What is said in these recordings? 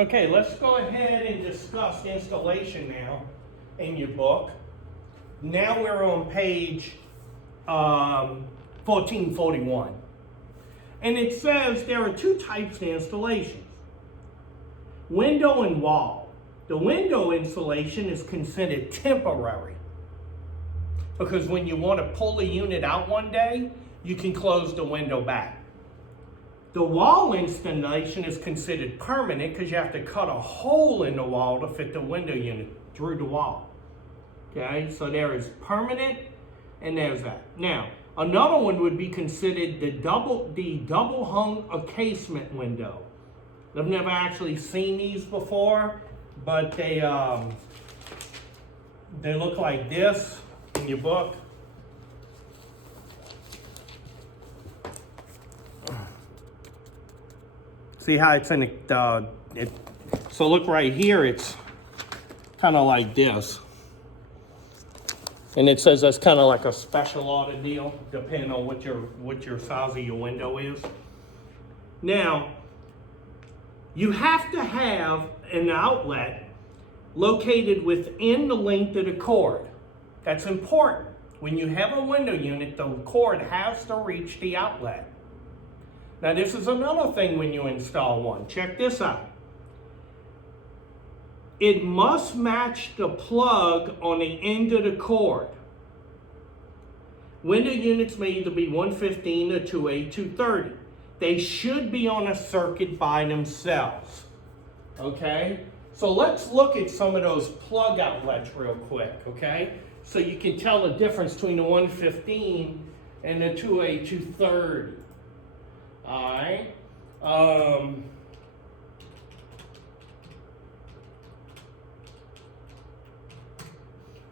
Okay, let's go ahead and discuss installation now in your book. Now we're on page 1441. And it says there are two types of installations. Window and wall. The window installation is considered temporary, because when you want to pull the unit out one day, you can close the window back. The wall installation is considered permanent because you have to cut a hole in the wall to fit the window unit through the wall. Okay, so there is permanent and there's that. Now, another one would be considered the double hung casement window. I've never actually seen these before, but they look like this in your book. See how it's in so look right here, it's kind of like this. And it says that's kind of like a special order deal, depending on what your size of your window is. Now, you have to have an outlet located within the length of the cord. That's important. When you have a window unit, the cord has to reach the outlet. Now, this is another thing when you install one. Check this out. It must match the plug on the end of the cord. Window units may either be 115 or 2A, 230. They should be on a circuit by themselves. Okay? So let's look at some of those plug outlets real quick, okay? So you can tell the difference between the 115 and the 2A, 230. All right.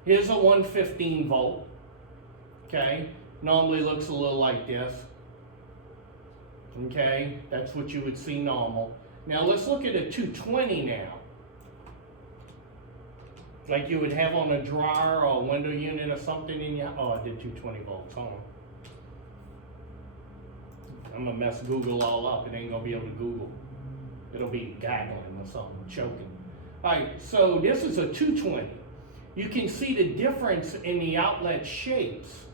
Here's a 115 volt. Okay. Normally looks a little like this. Okay. That's what you would see normal. Now let's look at a 220 now. Like you would have on a dryer or a window unit or something in your, oh, I did 220 volts. Hold on. I'm gonna mess Google all up. It ain't gonna be able to Google. It'll be gaggling or something, choking. All right, so this is a 220. You can see the difference in the outlet shapes,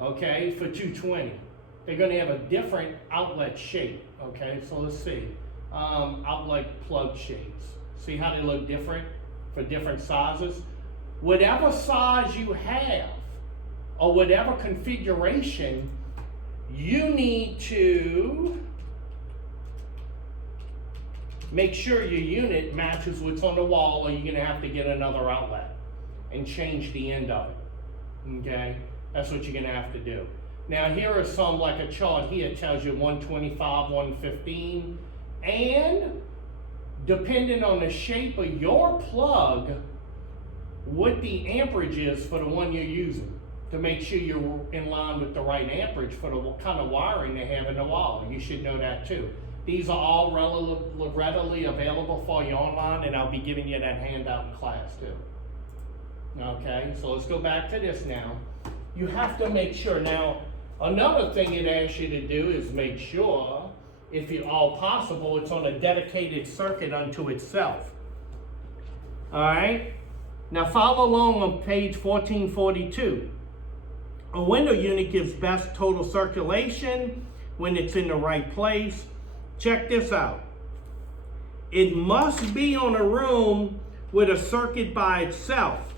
okay, for 220. They're gonna have a different outlet shape, okay? So let's see, outlet plug shapes. See how they look different for different sizes? Whatever size you have, or whatever configuration, you need to make sure your unit matches what's on the wall, or you're going to have to get another outlet and change the end of it. Okay? That's what you're going to have to do. Now, here are some, like a chart here, it tells you 125, 115, and depending on the shape of your plug, what the amperage is for the one you're using, to make sure you're in line with the right amperage for the kind of wiring they have in the wall. You should know that too. These are all readily available for you online, and I'll be giving you that handout in class too. Okay, so let's go back to this now. You have to make sure. Now, another thing it asks you to do is make sure, if at all possible, it's on a dedicated circuit unto itself. All right, now follow along on page 1442. A window unit gives best total circulation when it's in the right place. Check this out. It must be on a room with a circuit by itself.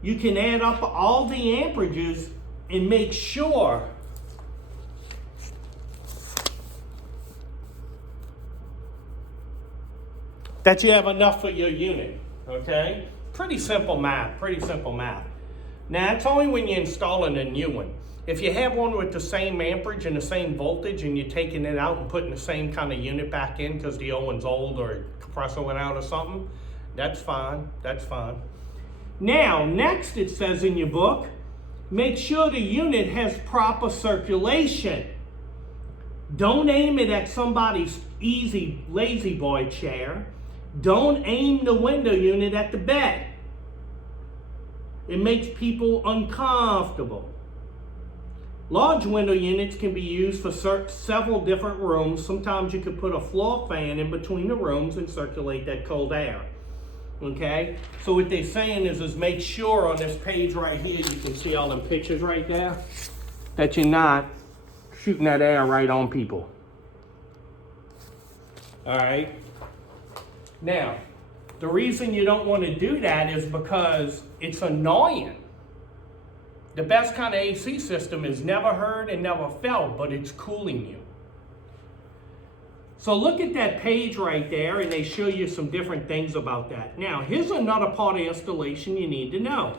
You can add up all the amperages and make sure that you have enough for your unit, okay? Pretty simple math, pretty simple math. Now, it's only when you're installing a new one. If you have one with the same amperage and the same voltage and you're taking it out and putting the same kind of unit back in because the old one's old or a compressor went out or something, that's fine, that's fine. Now, next it says in your book, make sure the unit has proper circulation. Don't aim it at somebody's easy, lazy boy chair. Don't aim the window unit at the bed. It makes people uncomfortable. Large window units can be used for several different rooms. Sometimes you could put a floor fan in between the rooms and circulate that cold air. Okay? So what they're saying is make sure on this page right here, you can see all them pictures right there, that you're not shooting that air right on people. All right? Now, the reason you don't want to do that is because it's annoying. The best kind of AC system is never heard and never felt, but it's cooling you. So look at that page right there, and they show you some different things about that. Now, here's another part of installation you need to know.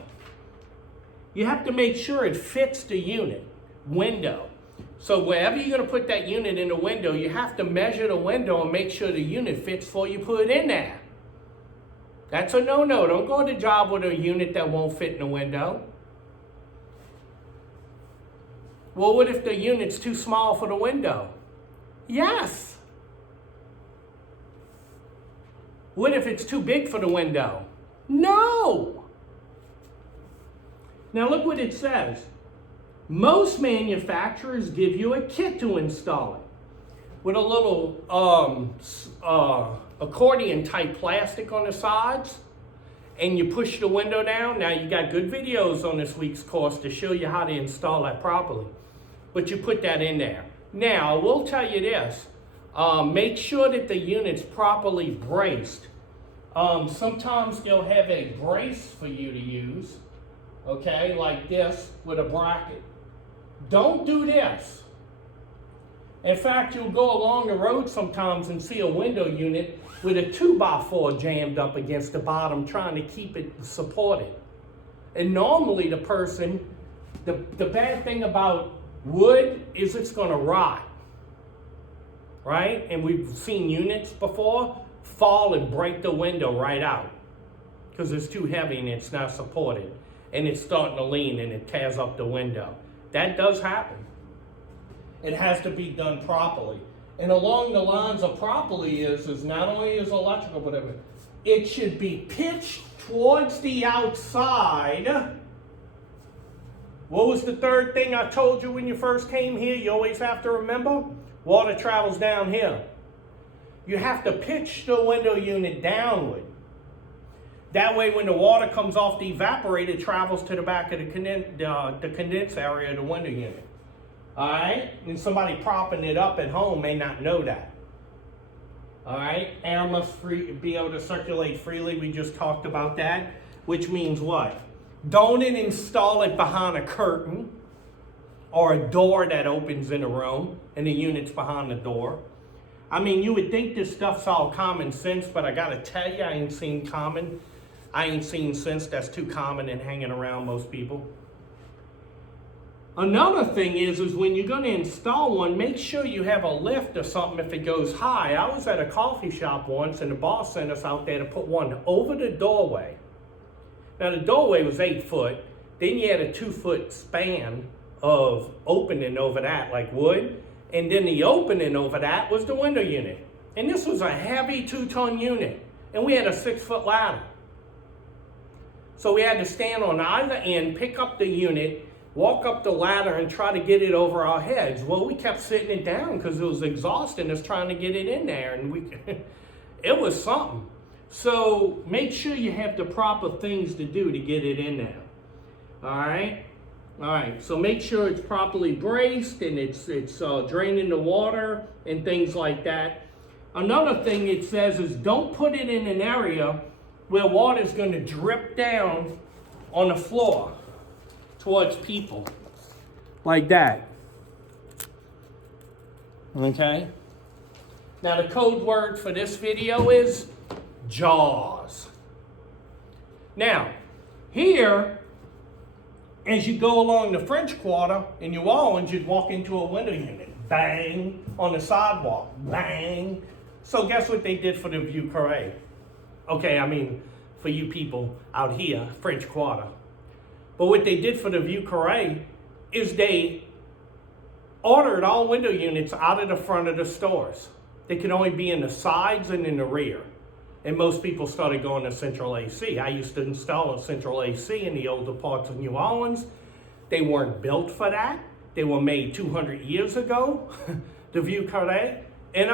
You have to make sure it fits the unit, window. So wherever you're going to put that unit in the window, you have to measure the window and make sure the unit fits before you put it in there. That's a no-no. Don't go to the job with a unit that won't fit in the window. Well, what if the unit's too small for the window? Yes. What if it's too big for the window? No. Now look what it says. Most manufacturers give you a kit to install it with a little accordion type plastic on the sides, and you push the window down. Now you got good videos on this week's course to show you how to install that properly. But you put that in there. Now, I will tell you this. Make sure that the unit's properly braced. Sometimes they'll have a brace for you to use, okay, like this with a bracket. Don't do this. In fact, you'll go along the road sometimes and see a window unit with a 2x4 jammed up against the bottom trying to keep it supported. And normally the person, the bad thing about wood is it's going to rot, right? And we've seen units before fall and break the window right out because it's too heavy and it's not supported. And it's starting to lean and it tears up the window. That does happen. It has to be done properly. And along the lines of properly is not only is electrical, but it should be pitched towards the outside. What was the third thing I told you when you first came here? You always have to remember, water travels downhill. You have to pitch the window unit downward. That way when the water comes off the evaporator, it travels to the back of the condense area of the window unit. All right? And somebody propping it up at home may not know that. All right? Air must be able to circulate freely. We just talked about that, which means what? Don't install it behind a curtain or a door that opens in a room and the unit's behind the door. I mean, you would think this stuff's all common sense, but I gotta tell you, I ain't seen sense that's too common and hanging around most people. Another thing is when you're gonna install one, make sure you have a lift or something if it goes high. I was at a coffee shop once and the boss sent us out there to put one over the doorway. Now the doorway was 8 foot, then you had a 2-foot span of opening over that like wood, and then the opening over that was the window unit. And this was a heavy 2-ton unit, and we had a 6-foot ladder. So we had to stand on either end, pick up the unit, walk up the ladder and try to get it over our heads. Well, we kept sitting it down because it was exhausting us trying to get it in there, and it was something. So make sure you have the proper things to do to get it in there. All right? All right, so make sure it's properly braced and it's draining the water and things like that. Another thing it says is don't put it in an area where water is going to drip down on the floor towards people, like that. Okay? Now the code word for this video is JAWS. Now, here, as you go along the French Quarter in New Orleans, you'd walk into a window unit. Bang! On the sidewalk. Bang! So guess what they did for the HVACR? Okay, I mean, for you people out here, French Quarter. But what they did for the HVACR is they ordered all window units out of the front of the stores. They could only be in the sides and in the rear. And most people started going to central AC. I used to install a central AC in the older parts of New Orleans. They weren't built for that. They were made 200 years ago, the Vieux Carré, and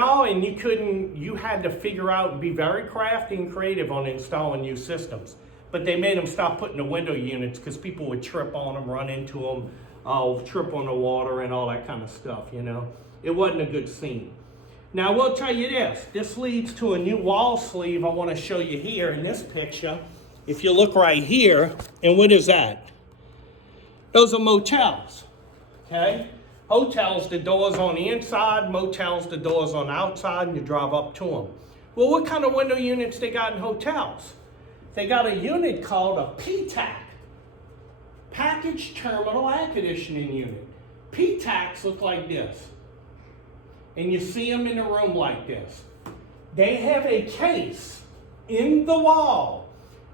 you had to figure out and be very crafty and creative on installing new systems. But they made them stop putting the window units because people would trip on them, run into them, trip on the water and all that kind of stuff, you know. It wasn't a good scene. Now, I will tell you this leads to a new wall sleeve I want to show you here in this picture. If you look right here, and what is that? Those are motels, okay? Hotels, the doors on the inside, motels, the doors on the outside, and you drive up to them. Well, what kind of window units they got in hotels? They got a unit called a PTAC, Package Terminal Air Conditioning Unit. PTACs look like this. And you see them in a room like this. They have a case in the wall,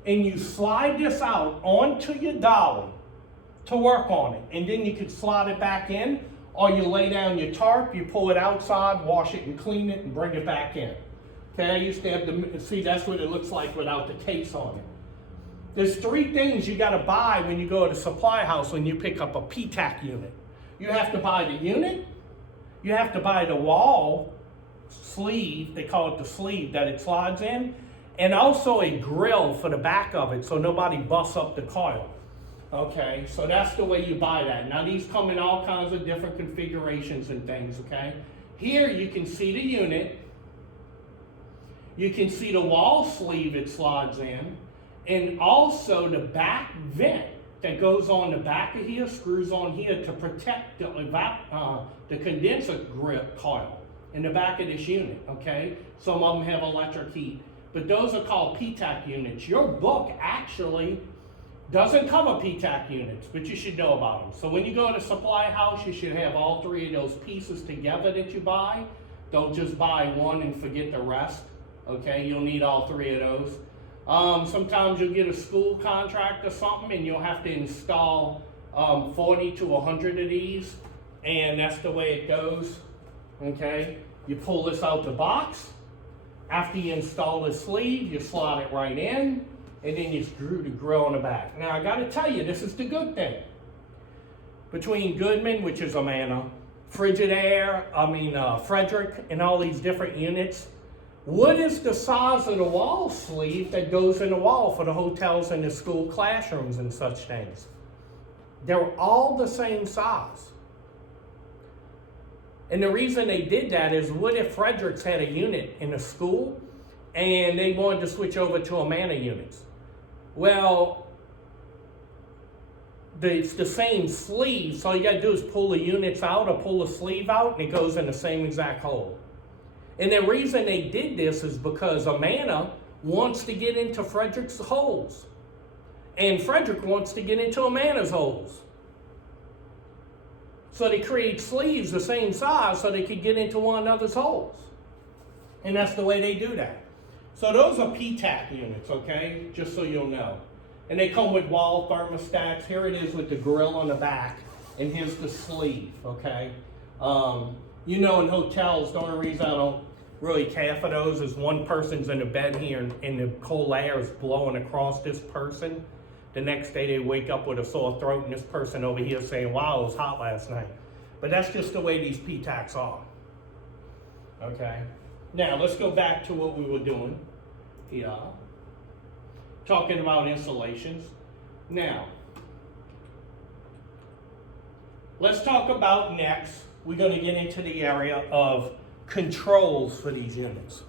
and you slide this out onto your dolly to work on it. And then you could slide it back in, or you lay down your tarp, you pull it outside, wash it and clean it, and bring it back in. Okay, I used to have see, that's what it looks like without the case on it. There's three things you gotta buy when you go to the supply house when you pick up a PTAC unit. You have to buy the unit, you have to buy the wall sleeve, they call it the sleeve that it slides in, and also a grill for the back of it so nobody busts up the coil. Okay, so that's the way you buy that. Now these come in all kinds of different configurations and things, okay? Here you can see the unit, you can see the wall sleeve it slides in, and also the back vent that goes on the back of here, screws on here to protect the condenser grip coil in the back of this unit, okay? Some of them have electric heat, but those are called PTAC units. Your book actually doesn't cover PTAC units, but you should know about them. So when you go to supply house, you should have all three of those pieces together that you buy. Don't just buy one and forget the rest, okay? You'll need all three of those. Sometimes you'll get a school contract or something and you'll have to install 40 to 100 of these, and that's the way it goes, okay? You pull this out the box. After you install the sleeve, you slide it right in, and then you screw the grill on the back. Now I gotta tell you, this is the good thing. Between Goodman, which is Amana, Frigidaire, Frederick, and all these different units, what is the size of the wall sleeve that goes in the wall for the hotels and the school classrooms and such things? They're all the same size. And the reason they did that is, what if Fredericks had a unit in a school and they wanted to switch over to Amana units? Well, it's the same sleeve, so all you gotta do is pull the units out or pull the sleeve out, and it goes in the same exact hole. And the reason they did this is because Amana wants to get into Frederick's holes, and Frederick wants to get into Amana's holes. So they create sleeves the same size so they could get into one another's holes. And that's the way they do that. So those are PTAC units, okay? Just so you'll know. And they come with wall thermostats. Here it is with the grill on the back, and here's the sleeve, okay? You know, in hotels, the only reason I don't really care for those is one person's in the bed here and the cold air is blowing across this person. The next day they wake up with a sore throat, and this person over here saying, wow, it was hot last night. But that's just the way these PTACs are, okay? Now, let's go back to what we were doing here. Talking about installations. Now, let's talk about next, we're going to get into the area of controls for these units.